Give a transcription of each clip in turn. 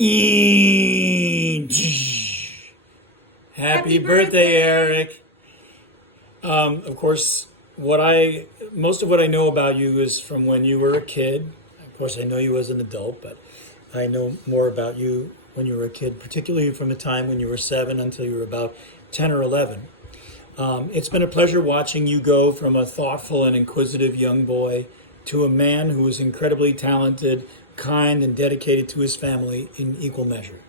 Happy birthday, Eric. Of course, most of what I know about you is from when you were a kid. Of course, I know you as an adult, but I know more about you when you were a kid, particularly from the time when you were 7 until you were about 10 or 11. It's been a pleasure watching you go from a thoughtful and inquisitive young boy to a man who is incredibly talented, kind, and dedicated to his family in equal measure.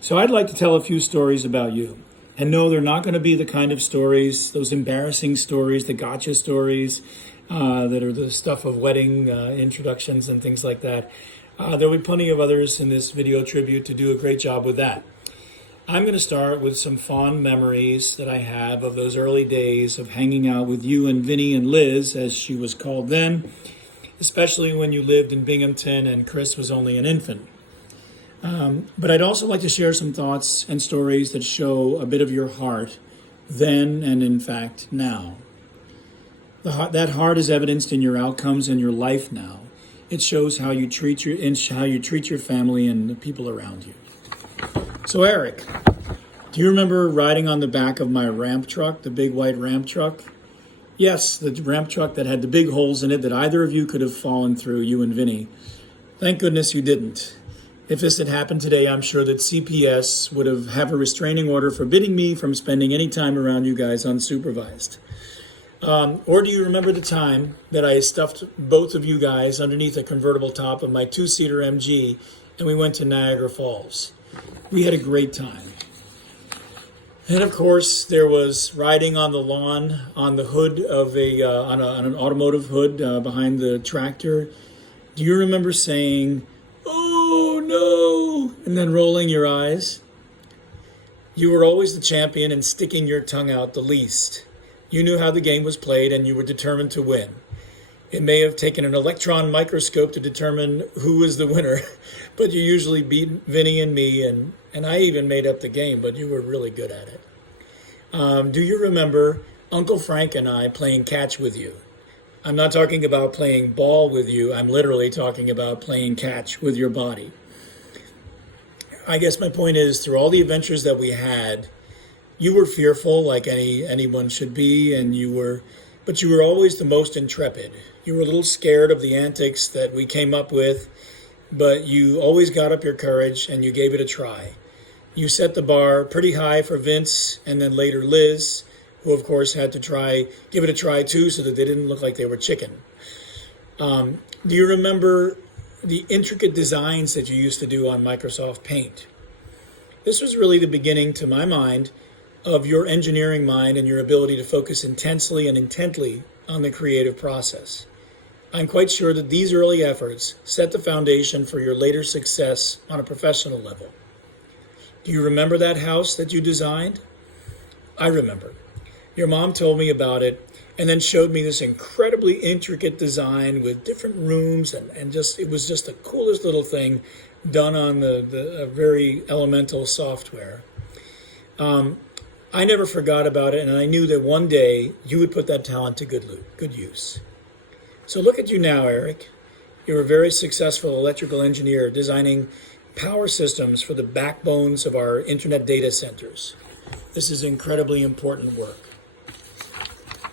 So I'd like to tell a few stories about you. And no, they're not going to be the kind of stories, those embarrassing stories, the gotcha stories that are the stuff of wedding introductions and things like that. There'll be plenty of others in this video tribute to do a great job with that. I'm going to start with some fond memories that I have of those early days of hanging out with you and Vinny and Liz, as she was called then, especially when you lived in Binghamton and Chris was only an infant. But I'd also like to share some thoughts and stories that show a bit of your heart then and in fact now. That heart is evidenced in your outcomes and your life now. It shows how you treat your family and the people around you. So Eric, do you remember riding on the back of my ramp truck, the big white ramp truck? Yes, the ramp truck that had the big holes in it that either of you could have fallen through, you and Vinny. Thank goodness you didn't. If this had happened today, I'm sure that CPS would have a restraining order forbidding me from spending any time around you guys unsupervised. Or do you remember the time that I stuffed both of you guys underneath a convertible top of my 2-seater MG and we went to Niagara Falls? We had a great time. And of course, there was riding on the lawn on the hood of on an automotive hood behind the tractor. Do you remember saying, "Oh no," and then rolling your eyes? You were always the champion and sticking your tongue out the least. You knew how the game was played and you were determined to win. It may have taken an electron microscope to determine who was the winner, but you usually beat Vinny and me, and I even made up the game, but you were really good at it. Do you remember Uncle Frank and I playing catch with you? I'm not talking about playing ball with you. I'm literally talking about playing catch with your body. I guess my point is, through all the adventures that we had, you were fearful like anyone should be, but you were always the most intrepid. You were a little scared of the antics that we came up with, but you always got up your courage and you gave it a try. You set the bar pretty high for Vince and then later Liz, who of course had to give it a try too so that they didn't look like they were chicken. Do you remember the intricate designs that you used to do on Microsoft Paint? This was really the beginning, to my mind, of your engineering mind and your ability to focus intensely and intently on the creative process. I'm quite sure that these early efforts set the foundation for your later success on a professional level. Do you remember that house that you designed? I remember. Your mom told me about it and then showed me this incredibly intricate design with different rooms and it was just the coolest little thing done on the very elemental software. I never forgot about it, and I knew that one day you would put that talent to good use. So look at you now, Eric. You're a very successful electrical engineer designing power systems for the backbones of our internet data centers. This is incredibly important work.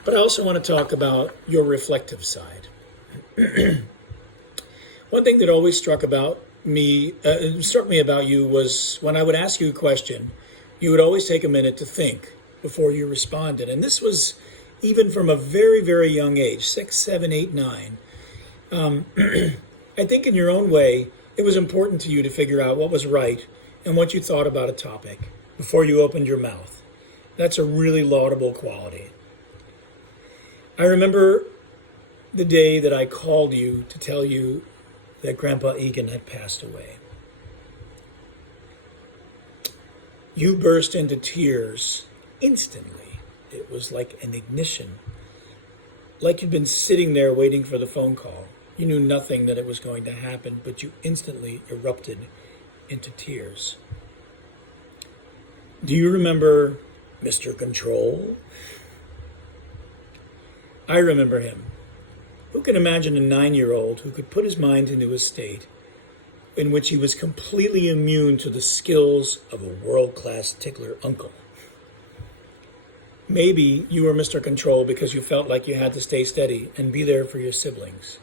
But I also want to talk about your reflective side. One thing that always struck me about you was when I would ask you a question, you would always take a minute to think before you responded. And this was even from a very, very young age, 6, 7, 8, 9. I think in your own way, it was important to you to figure out what was right and what you thought about a topic before you opened your mouth. That's a really laudable quality. I remember the day that I called you to tell you that Grandpa Egan had passed away. You burst into tears instantly. It was like an ignition. Like you'd been sitting there waiting for the phone call. You knew nothing that it was going to happen, but you instantly erupted into tears. Do you remember Mr. Control? I remember him. Who can imagine a 9-year-old who could put his mind into a state in which he was completely immune to the skills of a world-class tickler uncle. Maybe you were Mr. Control because you felt like you had to stay steady and be there for your siblings.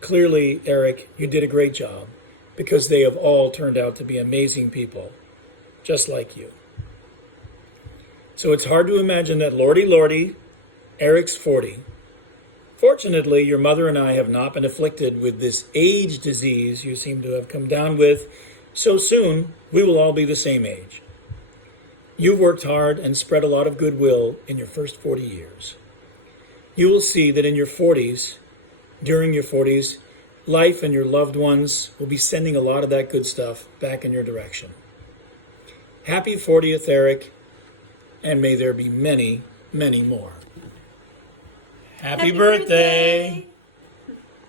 Clearly, Eric, you did a great job because they have all turned out to be amazing people, just like you. So it's hard to imagine that lordy, Eric's 40. Fortunately, your mother and I have not been afflicted with this age disease you seem to have come down with, so soon we will all be the same age. You've worked hard and spread a lot of goodwill in your first 40 years. You will see that in your 40s, during your 40s, life and your loved ones will be sending a lot of that good stuff back in your direction. Happy 40th, Eric, and may there be many, many more. Happy birthday!